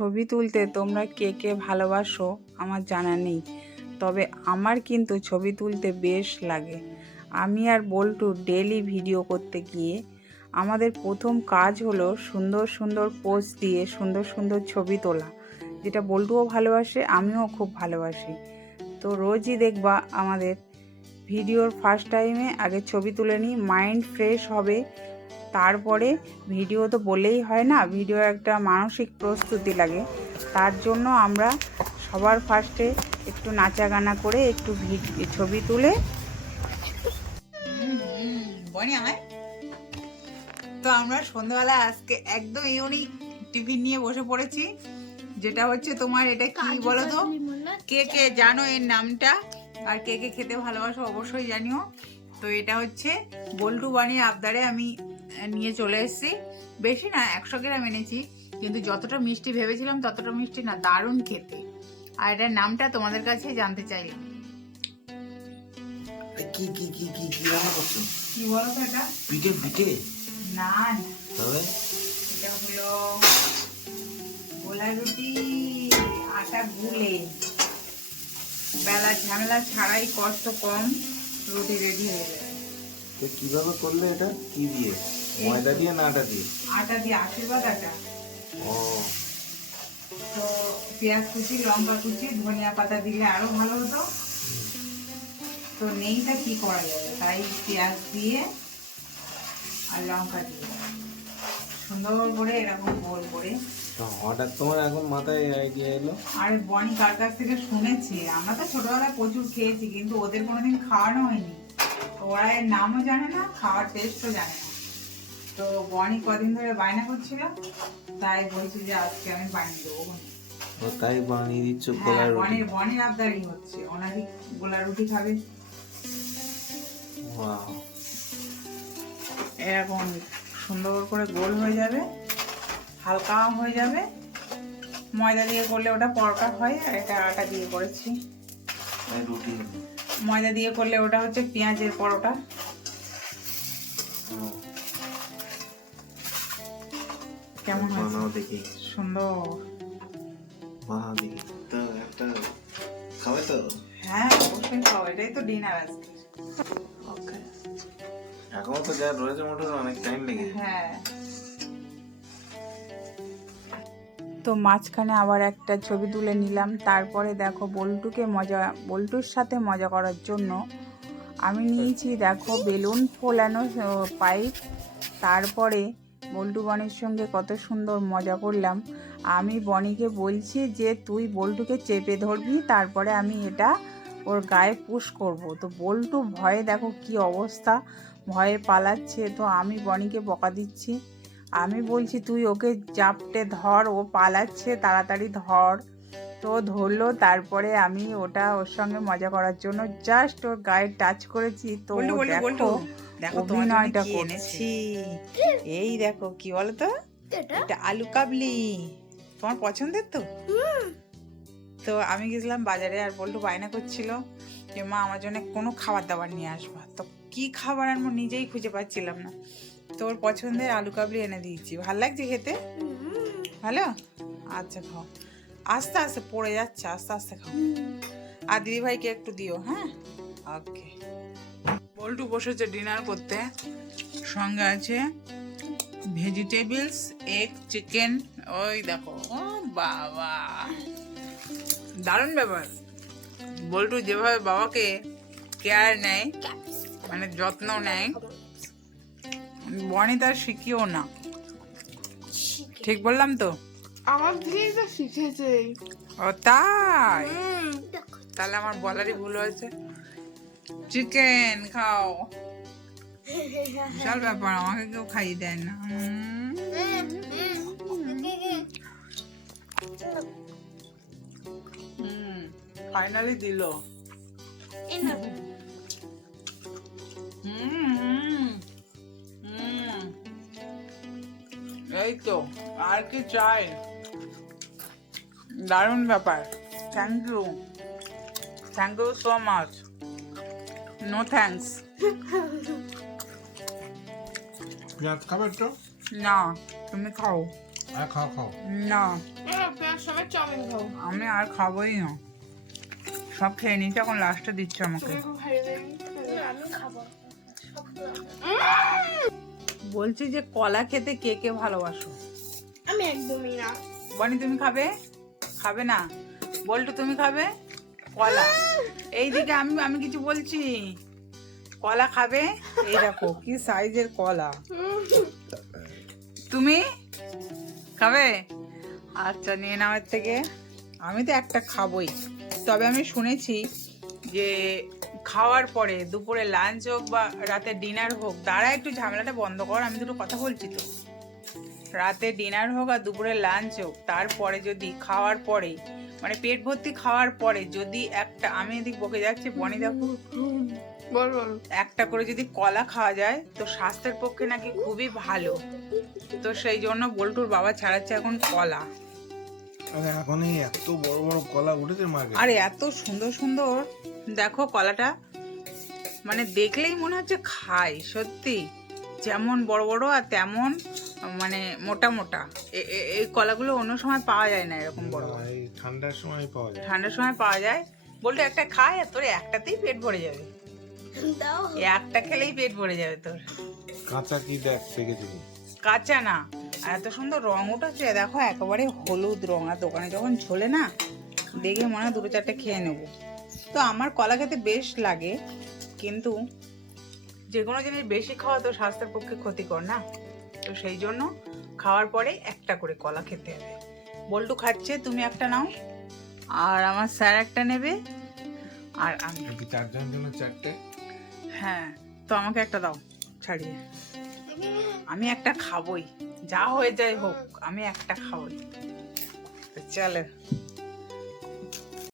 ছবি তুলতে তোমরা কে কে ভালোবাসো আমার জানা নেই। তবে আমার কিন্তু ছবি তুলতে বেশ লাগে। আমি আর বল্টু ডেলি ভিডিও করতে গিয়ে আমাদের প্রথম কাজ হলো সুন্দর সুন্দর পোজ দিয়ে সুন্দর সুন্দর ছবি তোলা, যেটা বল্টুও ভালোবাসে, আমিও খুব ভালোবাসি। তো রোজই দেখবা আমাদের ভিডিওর ফার্স্ট টাইমে আগে ছবি তুলে নিই মাইন্ড ফ্রেশ হবে তারপরে ভিডিও তো বলেই হয় না ভিডিও একটা মানসিক প্রস্তুতি লাগে। তার জন্য আমরা সবার ফার্স্টে একটু নাচা গানা করে একটু ভিড- ছবি তুলে বনি তো আমরা সন্ধ্যাবেলা আজকে একদম ইউনিক টিফিন নিয়ে বসে পড়েছি যেটা হচ্ছে তোমার এটা কি বলো তো? কে কে জানো এর নামটা? আর কে কে খেতে ভালোবাসো অবশ্যই জানিও। তো এটা হচ্ছে বল্টু বানিয়ে আবদারে আমি নিয়ে চলে এসেছি। বেশি না একশো গ্রাম এনেছি। কিন্তু যতটা মিষ্টি ভেবেছিলাম ততটা মিষ্টি না দারুণ খেতে। আর এটার নামটা তোমাদের কাছে জানতে চাইলাম। কি কি কি কি কি রান্না করছ? কি বলো তো এটা? পিঠে পিঠে? না না। তবে? এটা হলো গোলা রুটি আটা গুলে। বেলা ঝামেলা ছাড়াই কষ্ট কম রুটি রেডি হয়ে যাবে তো কীভাবে করলে এটা? কি দিয়ে? ময়দা দিয়ে না আটা দিয়ে? আটা দিয়ে আশীর্বাদ আটা। ও। তো পেঁয়াজ কুচি লঙ্কা কুচি ধনিয়া পাতা দিলে আরও ভালো হতো। তো নেইটা কি করা যাবে? তাই পেঁয়াজ দিয়ে আর লঙ্কা দিয়ে। সুন্দর করে এরকম গোল করে। তো হঠাৎ তোমার এখন মাথায় আইডিয়া এলো? আর বনি কার কাছ থেকে শুনেছি? আমরা তো ছোটবেলায় প্রচুর খেয়েছি কিন্তু ওদের কোনোদিন খাওয়ানো হয়নি। ওরা এর নামও জানে না খাওয়ার টেস্টও জানে না। তো বনি কদিন ধরে বায়না করছিল তাই বলছি যে আজকে আমি বানিয়ে দেবো তাই বানিয়ে দিচ্ছ হ্যাঁ কলার রুটি? বনির বনির আবদারই হচ্ছে ওনারই গোলা রুটি খাবে। ওয়াও। এরকম সুন্দর করে গোল হয়ে যাবে হালকা হয়ে যাবে। ময়দা দিয়ে করলে ওটা পরোটা হয় আর এটা আটা দিয়ে করেছি। রুটি ময়দা দিয়ে করলে ওটা হচ্ছে পেঁয়াজের পরোটা। কেমন বানাও দেখি। সুন্দর। দেখি। তো একটা খাবে তো? হ্যাঁ অবশ্যই খাও এটাই তো ডিনার আজকে। ওকে। এখনও তো যা রয়েছে মোটর অনেক টাইম লেগে হ্যাঁ। তো মাঝখানে আবার একটা ছবি তুলে নিলাম। তারপরে দেখো বল্টুকে মজা বল্টুর সাথে মজা করার জন্য আমি নিয়েছি দেখো বেলুন ফোলানো পাইপ। তারপরে বল্টু বনির সঙ্গে কত সুন্দর মজা করলাম। আমি বনিকে বলছি যে তুই বল্টুকে চেপে ধরবি তারপরে আমি এটা ওর গায়ে পুশ করব। তো বল্টু ভয়ে দেখো কি অবস্থা ভয়ে পালাচ্ছে। তো আমি বনিকে বকা দিচ্ছি আমি বলছি তুই ওকে জাপটে ধর ও পালাচ্ছে তাড়াতাড়ি ধর। তো ধরলো তারপরে আমি ওটা ওর সঙ্গে মজা করার জন্য জাস্ট ওর গায়ে টাচ করেছি। তো ও দেখো অভিনয়টা করছে। এই দেখো কি বলো তো এটা আলু কাবলি। তোমার পছন্দের তো? তো আমি গেছিলাম বাজারে আর বল্টু বায়না করছিল যে মা আমার জন্য কোনো খাবার দাবার নিয়ে আসবা। তো কি খাবার আমি নিজেই খুঁজে পাচ্ছিলাম না। তোর পছন্দের আলু কাবলি এনে দিয়েছি। ভালো লাগছে খেতে? ভালো? আচ্ছা খাও। আস্তে আস্তে পড়ে যাচ্ছে। আস্তে আস্তে খাও। আর দিদি ভাইকে একটু দিও হ্যাঁ? ওকে বল্টু বসেছে ডিনার করতে। সঙ্গে আছে ভেজিটেবলস এগ চিকেন ওই দেখো ও বাবা। দারুণ ব্যাপার। বল্টু যেভাবে বাবাকে কেয়ার নেয় মানে যত্ন নেয় বনি তার শিখিও না। ঠিক বললাম তো? আমার তো শিখেছে। ও তাই? তাহলে আমার বলারই ভুল হয়েছে। চিকেন খাও। বিশাল ব্যাপার আমাকে কেউ খাইয়ে দেয় না। ফাইনালি দিল। হুম হুম, হুম। এই তো আর কি চাই? দারুণ ব্যাপার। Thank you thank you so much no thanks পেঁয়াজ খাবে তো না তুমি খাও। আর খাও খাও না আমি আর খাবোই না। সব খেয়ে নিয়েছি এখন লাস্টে দিচ্ছে আমাকে। বলছি যে কলা খেতে কে কে ভালোবাসো? আমি একদমই না। বনি তুমি খাবে? খাবে না? বল্টু তুমি খাবে? কলা। এইদিকে আমি আমি কিছু বলছি। কলা খাবে? এই দেখো, কি সাইজের কলা। তুমি খাবে? আচ্ছা নিয়ে নাও এর থেকে। আমি তো একটা খাবই। তবে আমি শুনেছি যে খাওয়ার পরে, দুপুরে লাঞ্চ হোক বা রাতে ডিনার হোক তারা একটু ঝামেলাটা বন্ধ কর, আমি দুটো কথা বলছি তো। রাতে ডিনার হোক আর দুপুরে লাঞ্চ হোক তারপরে যদি খাওয়ার পরে মানে পেট ভর্তি খাওয়ার পরে যদি একটা আমি এদিক বকে যাচ্ছি বনি দেখো বল বল। একটা করে যদি কলা খাওয়া যায় তো স্বাস্থ্যের পক্ষে নাকি খুবই ভালো। তো সেই জন্য বল্টুর বাবা ছাড়াচ্ছে এখন কলা। আরে এখন এই এত বড় বড় কলা উঠেছে মার্কেট আরে এত সুন্দর সুন্দর দেখো কলাটা। মানে দেখলেই মনে হচ্ছে খাই সত্যি। যেমন বড় বড় আর তেমন মানে মোটা মোটা। এই কলাগুলো অন্য সময় পাওয়া যায় না এরকম বড়। ঠান্ডার সময় পাওয়া যায়। ঠান্ডার সময় পাওয়া যায়। বলতে একটা খায় আর তোর একটাতেই পেট ভরে যাবে। একটা খেলেই পেট ভরে যাবে তোর। কাঁচা কি দেখ পেকেছে কি? কাঁচা না। আর এত সুন্দর রং উঠেছে। দেখো একেবারে হলুদ রং। আর দোকানে যখন ঝোলে না দেখে মনে হয় দুটো চারটে খেয়ে নেব। তো আমার কলা খেতে বেশ লাগে কিন্তু যে কোনো জিনিস বেশি খাওয়া তো স্বাস্থ্যের পক্ষে ক্ষতিকর না। তো সেই জন্য খাওয়ার পরে একটা করে কলা খেতে হবে। বল্টু খাচ্ছে তুমি একটা নাও। আর আমার স্যার একটা নেবে। আর আমি কি চারজনের জন্য চারটে? হ্যাঁ তো আমাকে একটা দাও ছাড়িয়ে। আমি একটা খাবই যা হয়ে যায় হোক আমি একটা খাবই। তো চলে।